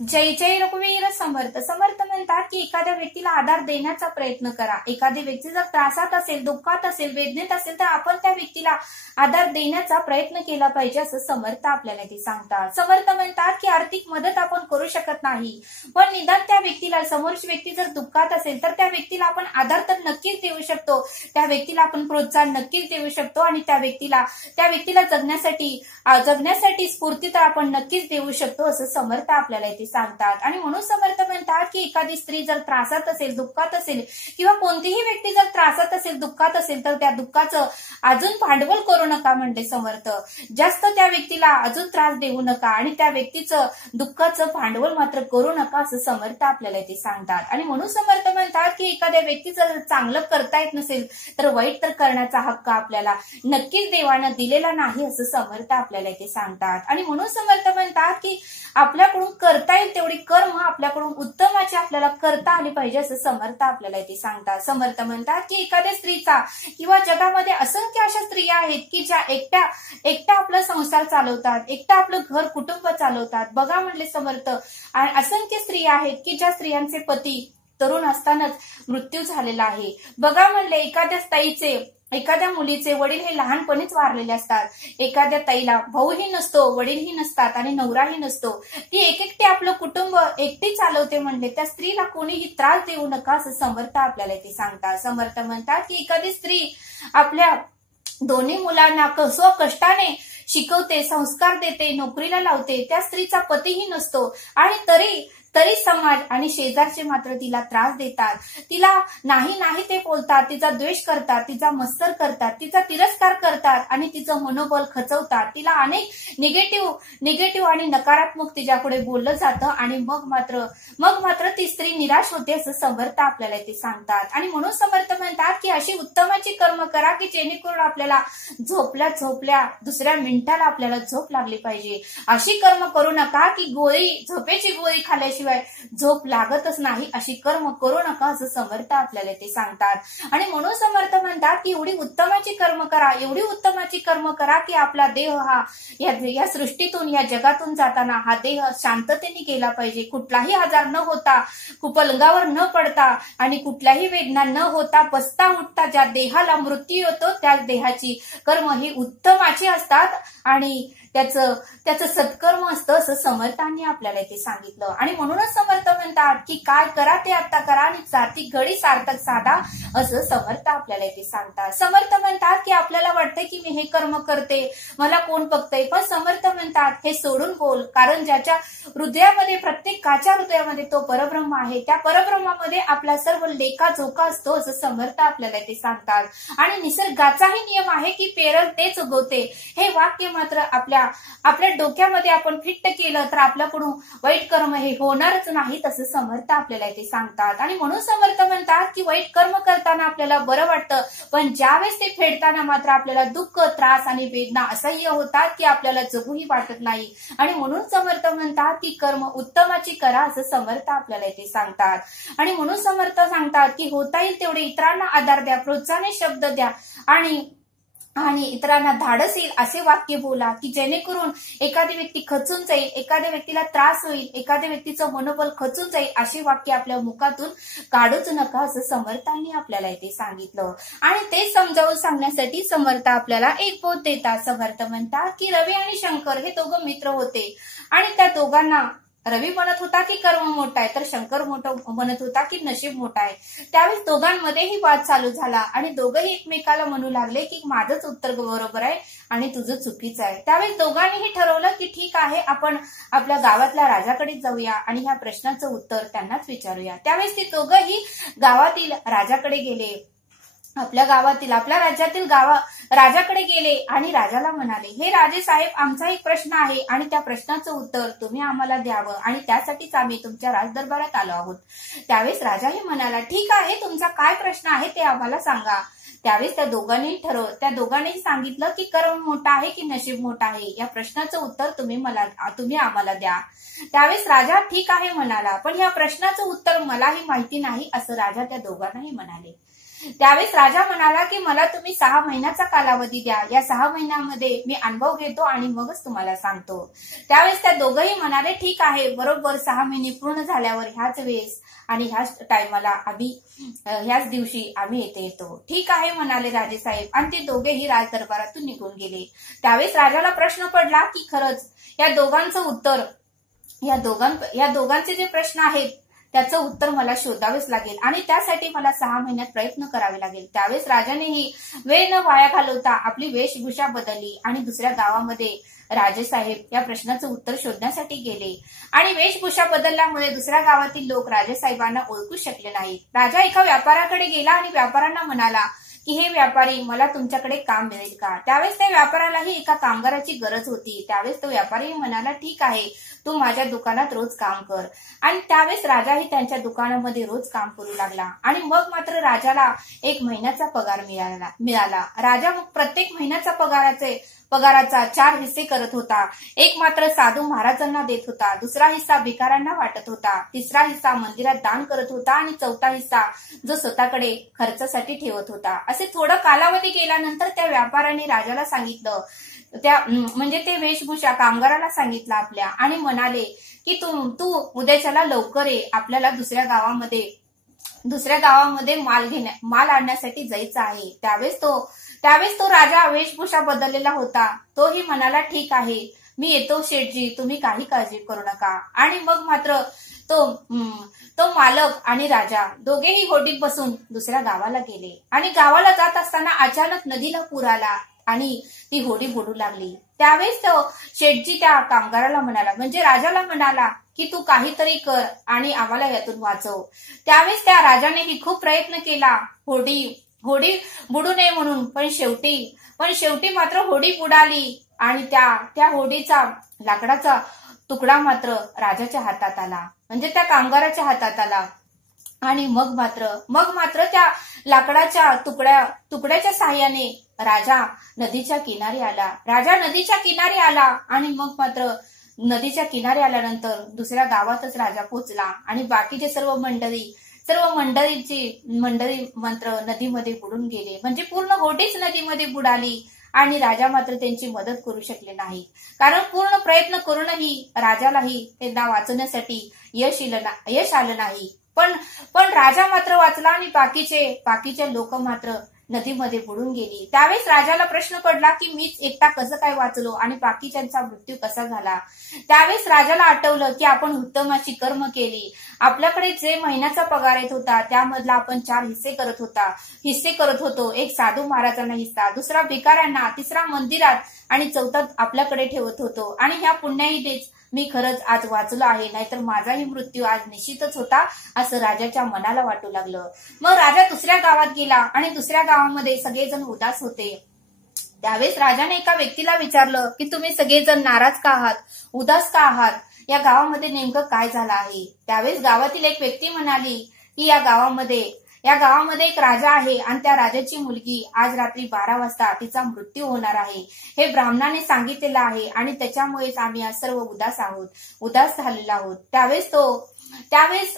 जय जय रघुवीर समर्थ. समर्थ म्हणतात की एखाद्या व्यक्तीला आधार देण्याचा प्रयत्न करा. एखादी व्यक्ती जर त्रासात असेल, दुःखात असेल, वेदनेत असेल तर आपण त्या व्यक्तीला आधार देण्याचा प्रयत्न केला पाहिजे असं समर्थ आपल्याला ते सांगतात. समर्थ म्हणतात की आर्थिक मदत आपण करू शकत नाही, पण निदान त्या व्यक्तीला, समोरची व्यक्ती जर दुःखात असेल तर त्या व्यक्तीला आपण आधार तर नक्कीच देऊ शकतो. त्या व्यक्तीला आपण प्रोत्साहन नक्कीच देऊ शकतो आणि त्या व्यक्तीला जगण्यासाठी स्फूर्ती तर आपण नक्कीच देऊ शकतो असं समर्थ आपल्याला इथे सांगतात. आणि म्हणून समर्थ म्हणतात की एखादी स्त्री जर त्रासात असेल, दुःखात असेल किंवा कोणतीही व्यक्ती जर त्रासात असेल, दुःखात असेल तर त्या दुःखाचं अजून भांडवल करू नका म्हणते समर्थ. जास्त त्या व्यक्तीला अजून त्रास देऊ नका आणि त्या व्यक्तीचं दुःखाचं भांडवल मात्र करू नका असं समर्थ आपल्याला इथे सांगतात. आणि म्हणून समर्थ म्हणतात की एखाद्या व्यक्तीचं जर चांगलं करता येत नसेल तर वाईट तर करण्याचा हक्क आपल्याला नक्कीच देवानं दिलेला नाही असं समर्थ आपल्याला इथे सांगतात. आणि म्हणून समर्थ म्हणतात की आपल्याकडून करता येईल तेवढी कर्म आपल्याकडून उत्तमाची आपल्याला करता आली पाहिजे असं समर्थ आपल्याला इथे सांगतात. समर्थ म्हणतात की एखाद्या स्त्रीचा किंवा जगामध्ये असंख्य अशा स्त्रिया आहेत की ज्या एकट्या आपला संसार चालवतात, एकट्या आपलं घर कुटुंब चालवतात. बघा म्हणले समर्थ, असंख्य स्त्रिया आहेत की ज्या स्त्रियांचे पती तरुण असतानाच मृत्यू झालेला आहे. बघा म्हणले एखाद्या मुलीचे वडील हे लहानपणीच वारलेले असतात. एखाद्या ताईला भाऊही नसतो, वडीलही नसतात आणि नवराही नसतो. ती एकटी आपलं कुटुंब एकटी चालवते म्हणले. त्या स्त्रीला कोणीही त्रास देऊ नका असं समर्थ आपल्याला ते सांगतात. समर्थ म्हणतात की एखादी स्त्री आपल्या दोन्ही मुलांना कष्टाने शिकवते, संस्कार देते, नोकरीला लावते. त्या स्त्रीचा पतीही नसतो आणि तरी समाज आणि शेजारचे मात्र तिला त्रास देतात, तिला नाही ते बोलतात, तिचा द्वेष करतात, तिचा मत्सर करतात, तिचा तिरस्कार करतात आणि तिचं मनोबल खचवतात. तिला अनेक निगेटिव्ह आणि नकारात्मक तिच्यापुढे बोललं जातं आणि मग मात्र ती स्त्री निराश होते असं समर्थ आपल्याला ते सांगतात. आणि म्हणून समर्थ म्हणतात की अशी उत्तमाची कर्म करा की जेणेकरून आपल्याला झोपल्या दुसऱ्या मिनिटाला आपल्याला झोप लागली पाहिजे. अशी कर्म करू नका की झोपेची गोळी खाल्याशिवाय झोप लागतच नाही. अशी कर्म करू नका असं समर्थ आपल्याला ते सांगतात. आणि म्हणून समर्थ म्हणतात की एवढी उत्तमाची कर्म करा की आपला देह हा या सृष्टीतून, या जगातून जाताना हा देह शांततेने गेला पाहिजे. कुठलाही आजार न होता, कुपलंगावर न पडता आणि कुठल्याही वेदना न होता, बसता उठता ज्या देहाला मृत्यू येतो त्या देहाची कर्म ही उत्तमाची असतात आणि त्याचं सत्कर्म असतं असं समर्थांनी आपल्याला इथे सांगितलं. आणि म्हणूनच समर्थ म्हणतात की काय करा ते आता करा आणि जाती घडी सार्थक साधा असं समर्थ आपल्याला इथे सांगतात. समर्थ म्हणतात की आपल्याला वाटतंय की मी हे कर्म करते, मला कोण बघतंय, पण समर्थ म्हणतात हे सोडून बोल, कारण ज्याच्या हृदयामध्ये, प्रत्येकाच्या हृदयामध्ये तो परब्रह्म आहे, त्या परब्रह्मामध्ये आपला सर्व लेखाजोखा असतो असं समर्थ आपल्याला इथे सांगतात. आणि निसर्गाचाही नियम आहे की पेरल तेच उगवते. हे वाक्य मात्र आपल्या डोक्यामध्ये आपण फिट्ट केलं तर आपल्याकडून वाईट कर्म हे होणारच नाही तसं समर्थ आपल्याला इथे सांगतात. आणि म्हणून समर्थ म्हणतात की वाईट कर्म करताना आपल्याला बरं वाटतं, पण ज्यावेळेस ते फेडताना मात्र आपल्याला दुःख, त्रास आणि वेदना असह्य होतात की आपल्याला जगूही वाटत नाही. आणि म्हणून समर्थ म्हणतात की कर्म उत्तमाची करा असं समर्थ आपल्याला इथे सांगतात. आणि म्हणून समर्थ सांगतात की होता येईल तेवढे इतरांना आधार द्या, प्रोत्साहने शब्द द्या आणि इतरांना धाडस येईल असे वाक्य बोला की जेणेकरून एखादी व्यक्ती खचून जाईल, एखाद्या व्यक्तीला त्रास होईल, एखाद्या व्यक्तीचं मनोबल खचून जाईल असे वाक्य आपल्या मुखातून काढूच नका असं समर्थांनी आपल्याला इथे सांगितलं. आणि ते समजावून सांगण्यासाठी समर्थ आपल्याला एक बोध देतात. समर्थ म्हणतात की रवी आणि शंकर हे दोघं मित्र होते आणि त्या दोघांना रवी म्हणत होता की कर्म मोठा आहे तर शंकर म्हणत होता की नशीब मोठा आहे. त्यावेळेस दोघांमध्येही वाद चालू झाला आणि दोघंही एकमेकाला म्हणू लागले की माझंच उत्तर बरोबर आहे आणि तुझं चुकीचं आहे. त्यावेळेस दोघांनीही ठरवलं की ठीक आहे, आपण आपल्या गावातल्या राजाकडे जाऊया आणि ह्या प्रश्नाचं उत्तर त्यांनाच विचारूया. त्यावेळेस ते दोघंही गावातील राजाकडे गेले, आपल्या राज्यातील राजाकडे गेले आणि राजाला म्हणाले, हे राजे साहेब, आमचा एक प्रश्न आहे आणि त्या प्रश्नाचं उत्तर तुम्ही आम्हाला द्यावं आणि त्यासाठीच आम्ही तुमच्या राजदरबारात आलो आहोत. त्यावेळेस राजाही म्हणाला, ठीक आहे, तुमचा काय प्रश्न आहे ते आम्हाला सांगा. त्यावेळेस त्या दोघांनीही सांगितलं की कर्म मोठा आहे की नशीब मोठा आहे, या प्रश्नाचं उत्तर तुम्ही आम्हाला द्या. त्यावेळेस राजा ठीक आहे म्हणाला, पण या प्रश्नाचं उत्तर मलाही माहिती नाही असं राजा त्या दोघांनाही म्हणाले. त्यावेळेस राजा म्हणाला की मला तुम्ही 6 महिन्याचा कालावधी द्या, या 6 महिन्यामध्ये मी अनुभव घेतो आणि मगच तुम्हाला सांगतो. त्यावेळेस त्या दोघंही म्हणाले ठीक आहे, बरोबर 6 महिने पूर्ण झाल्यावर ह्याच वेळेस आणि ह्याच टायमाला आम्ही ह्याच दिवशी आम्ही येथे येतो. ठीक आहे म्हणाले राजेसाहेब आणि ते दोघेही राज दरबारातून निघून गेले. त्यावेळेस राजाला प्रश्न पडला की खरंच या दोघांचं उत्तर, या दोघांचे जे प्रश्न आहेत त्याचं उत्तर मला शोधावेच लागेल आणि त्यासाठी मला 6 महिन्यात प्रयत्न करावे लागेल. त्यावेळेस राजानेही वेळ न वाया घालवता आपली वेशभूषा बदलली आणि दुसऱ्या गावामध्ये राजेसाहेब या प्रश्नाचं उत्तर शोधण्यासाठी गेले आणि वेशभूषा बदलल्यामुळे दुसऱ्या गावातील लोक राजेसाहेबांना ओळखू शकले नाहीत. राजा एका व्यापाराकडे गेला आणि व्यापाऱ्यांना म्हणाला की हे व्यापारी, मला तुमच्याकडे काम मिळेल का? त्यावेळेस त्या व्यापाऱ्यालाही एका कामगाराची गरज होती. त्यावेळेस तो व्यापारी म्हणाला ठीक आहे, तू माझ्या दुकानात रोज काम कर. आणि त्यावेळेस राजाही त्यांच्या दुकानामध्ये रोज काम करू लागला आणि मग मात्र राजाला 1 महिन्याचा पगार मिळाला. राजा मग प्रत्येक महिन्याचा पगाराचा 4 हिस्से करत होता. एक मात्र साधू महाराजांना देत होता, दुसरा हिस्सा भिकाऱ्यांना वाटत होता, तिसरा हिस्सा मंदिरात दान करत होता आणि चौथा हिस्सा जो स्वतःकडे खर्चासाठी ठेवत होता. असे थोडं कालावधी गेल्यानंतर त्या व्यापाऱ्याने राजाला सांगितलं, म्हणजे ते वेशभूषा कामगाराला सांगितलं आपल्या आणि म्हणाले की तू उद्याच्याला लवकर ये, आपल्याला दुसऱ्या गावामध्ये माल आणण्यासाठी जायचं आहे. त्यावेळेस तो राजा वेशभूषा बदललेला होता. तोही म्हणाला ठीक आहे, मी येतो शेठजी, तुम्ही काही काळजी करू नका. आणि मग मात्र तो मालक आणि राजा दोघेही होडीत बसून दुसऱ्या गावाला गेले आणि गावाला जात असताना अचानक नदीला पूर आला आणि ती होडी बुडू लागली. त्यावेळेस तो शेठजी त्या कामगाराला म्हणाला, म्हणजे राजाला म्हणाला की तू काहीतरी कर आणि आम्हाला यातून वाचव. त्यावेळेस त्या राजानेही खूप प्रयत्न केला होडी बुडू नये म्हणून, पण शेवटी मात्र होडी बुडाली आणि त्या होडीचा लाकडाचा तुकडा मात्र राजाच्या हातात आला, म्हणजे त्या कामगाराच्या हातात आला. आणि मग मात्र त्या लाकडाच्या तुकड्याच्या साहाय्याने राजा नदीच्या किनारी आला आणि मग मात्र नदीच्या किनारी आल्यानंतर दुसऱ्या गावातच राजा पोचला आणि बाकीचे सर्व मंडळी मात्र नदीमध्ये बुडून गेले, म्हणजे पूर्ण होडीच नदीमध्ये बुडाली आणि राजा मात्र त्यांची मदत करू शकले नाही, कारण पूर्ण प्रयत्न करूनही राजालाही त्यांना वाचवण्यासाठी यश आलं नाही. पण राजा मात्र वाचला आणि बाकीचे लोक मात्र नदीमध्ये बुडून गेली. त्यावेळेस राजाला प्रश्न पडला की मीच एकटा कसं काय वाचलो आणि बाकीच्यांचा मृत्यू कसा झाला. त्यावेळेस राजाला आठवलं की आपण उत्तमाची कर्म केली, आपल्याकडे जे महिन्याचा पगार येत होता त्यामधला आपण 4 हिस्से करत होतो. एक साधू महाराजांना हिस्सा, दुसरा भिकाऱ्यांना, तिसरा मंदिरात आणि चौथा आपल्याकडे ठेवत होतो. आणि ह्या पुण्याईनेच मी खरंच आज वाचलो आहे, नाहीतर माझाही मृत्यू आज निश्चितच होता, असं राजाच्या मनाला वाटू लागलं. मग राजा दुसऱ्या गावात गेला आणि दुसऱ्या गावामध्ये सगळेजण उदास होते. त्यावेळेस राजाने एका व्यक्तीला विचारलं की तुम्ही सगळेजण नाराज का आहात, उदास का आहात, या गावामध्ये नेमकं काय झालं आहे. त्यावेळेस गावातील एक व्यक्ती म्हणाली की या गावामध्ये एक राजा आहे आणि त्या राजाची मुलगी आज रात्री 12 वाजता तिचा मृत्यू होणार आहे, हे ब्राह्मणाने सांगितलेलं आहे आणि त्याच्यामुळेच आम्ही आज सर्व उदास झालेलो आहोत. त्यावेळेस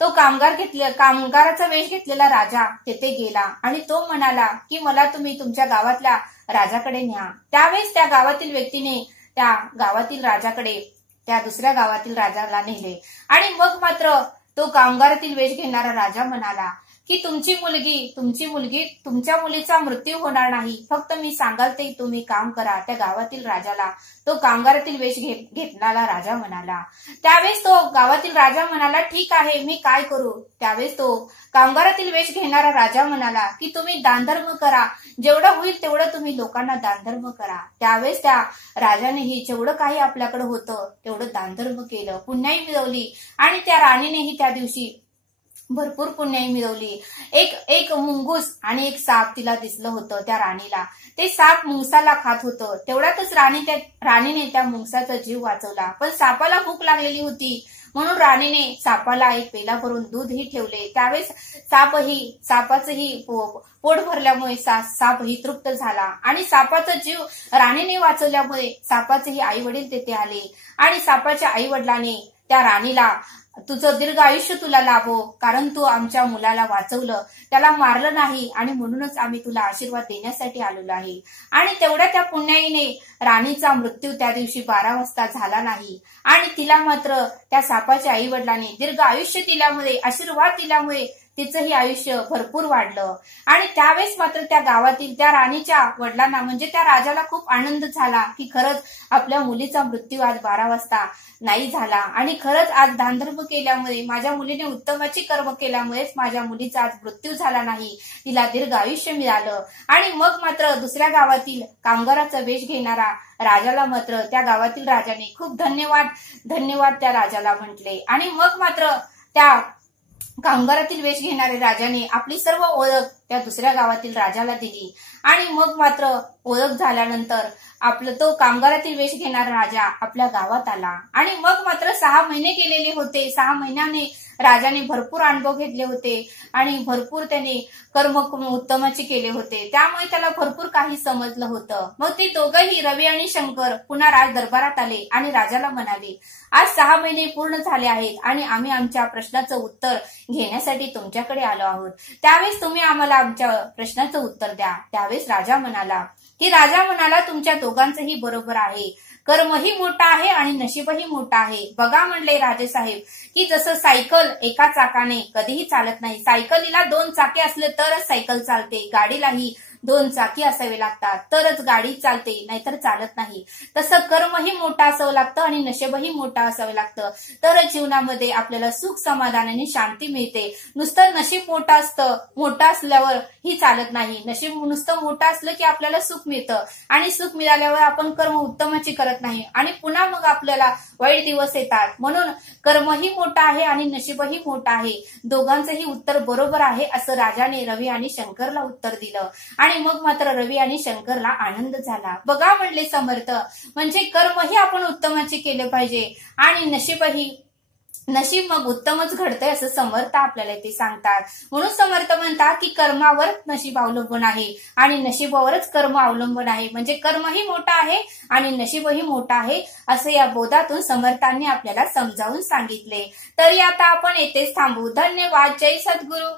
तो कामगाराचा वेश घेतलेला राजा तेथे गेला आणि तो म्हणाला की मला तुम्ही तुमच्या गावातल्या राजाकडे न्या. त्यावेळेस त्या गावातील व्यक्तीने त्या दुसऱ्या गावातील राजाला नेले आणि मग मात्र तो कामगारातील वेश घेणारा राजा म्हणाला की तुमची मुलगी तुमच्या मुलीचा मृत्यू होणार नाही, फक्त मी सांगाल ते तुम्ही काम करा. त्या गावातील राजाला तो कामगारातील वेश घेतणारा राजा म्हणाला. त्यावेळेस तो गावातील राजा म्हणाला ठीक आहे, मी काय करू. त्यावेळेस तो कामगारातील वेश घेणारा राजा म्हणाला की तुम्ही दानधर्म करा, जेवढं होईल तेवढं तुम्ही लोकांना दानधर्म करा. त्यावेळेस त्या राजानेही जेवढं काही आपल्याकडे होतं तेवढं दानधर्म केलं, पुण्याई मिळवली आणि त्या राणीनेही त्या दिवशी भरपूर पुण्याई मिळवली. एक मुंगूस आणि एक साप तिला दिसलं होतं त्या राणीला. ते साप मुंगसाला खात होतं. तेवढ्यातच राणीने त्या मुंगसाचा जीव वाचवला. पण सापाला भूक लागलेली होती म्हणून राणीने सापाला एक पेला भरून दूधही ठेवले. त्यावेळेस सापाचंही पोट भरल्यामुळे सापही तृप्त झाला आणि सापाचा जीव राणीने वाचवल्यामुळे सापाचेही आई वडील तेथे आले आणि सापाच्या आई वडिलांनी त्या राणीला तुझं दीर्घ आयुष्य तुला लाभो, कारण तू आमच्या मुलाला वाचवलं, त्याला मारलं नाही आणि म्हणूनच आम्ही तुला आशीर्वाद देण्यासाठी आलेलो आहे. आणि तेवढ्या त्या पुण्याईने राणीचा मृत्यू त्या दिवशी 12 वाजता झाला नाही आणि तिला मात्र त्या सापाच्या आई वडिलांनी दीर्घ आयुष्य दिल्यामुळे, आशीर्वाद दिल्यामुळे तिचंही आयुष्य भरपूर वाढलं. आणि त्यावेळेस मात्र त्या गावातील त्या राणीच्या वडिलांना म्हणजे त्या राजाला खूप आनंद झाला की खरंच आपल्या मुलीचा मृत्यू आज 12 वाजता नाही झाला आणि खरंच आज दानधर्म केल्यामुळे, माझ्या मुलीने उत्तमाची कर्म केल्यामुळेच माझ्या मुलीचा आज मृत्यू झाला नाही, तिला दीर्घ आयुष्य मिळालं. आणि मग मात्र दुसऱ्या गावातील कामगाराचा वेश घेणारा राजाला मात्र त्या गावातील राजाने खूप धन्यवाद त्या राजाला म्हटले. आणि मग मात्र त्या कामगारातील वेश घेणारे राजाने आपली सर्व ओळख त्या दुसऱ्या गावातील राजाला दिली. आणि मग मात्र ओळख झाल्यानंतर आपलं तो कामगारातील वेश घेणारा राजा आपल्या गावात आला. आणि मग मात्र 6 महिने गेलेले होते. 6 महिन्याने राजाने भरपूर अनुभव घेतले होते आणि भरपूर त्याने कर्म उत्तमाचे केले होते, त्यामुळे त्याला भरपूर काही समजलं होतं. मग ते दोघंही रवी आणि शंकर पुन्हा राज दरबारात आले आणि राजाला म्हणाले, आज 6 महिने पूर्ण झाले आहेत आणि आम्ही आमच्या प्रश्नाचं उत्तर घेण्यासाठी तुमच्याकडे आलो आहोत. त्यावेळेस तुम्ही आम्हाला आमच्या प्रश्नाचं उत्तर द्या. त्यावेळेस राजा म्हणाला तुमच्या दोघांचंही बरोबर आहे. कर्मही मोठा आहे आणि नशीबही मोठा आहे. बघा म्हणले राजेसाहेब की जसं सायकल एका चाकाने कधीही चालत नाही, सायकलीला 2 चाके असले तरच सायकल चालते, गाडीलाही 2 चाकी असावे लागतात तरच गाडी चालते, नाहीतर चालत नाही. तसं कर्मही मोठं असावं लागतं आणि नशीबही मोठं असावं लागतं, तरच जीवनामध्ये आपल्याला सुख समाधान आणि शांती मिळते. नुसतं नशीब मोठं असल्यावर ही चालत नाही. नशीब नुसतं मोठं असलं की आपल्याला सुख मिळतं आणि सुख मिळाल्यावर आपण कर्म उत्तमाची करत नाही आणि पुन्हा मग आपल्याला वाईट दिवस येतात. म्हणून कर्मही मोठं आहे आणि नशीबही मोठं आहे. दोघांचंही उत्तर बरोबर आहे असं राजाने रवी आणि शंकरला उत्तर दिलं. आणि मग मात्र रवी आणि शंकरला आनंद झाला. बघा म्हणले समर्थ, म्हणजे कर्मही आपण उत्तमाचे केले पाहिजे आणि नशीब मग उत्तमच घडतंय असं समर्थ आपल्याला ते सांगतात. म्हणून समर्थ म्हणतात की कर्मावरच नशीब अवलंबून आहे आणि नशिबावरच कर्म अवलंबून आहे. म्हणजे कर्मही मोठं आहे आणि नशीबही मोठं आहे असं या बोधातून समर्थांनी आपल्याला समजावून सांगितले. तरी आता आपण येथेच थांबू. धन्यवाद. जय सद्गुरू.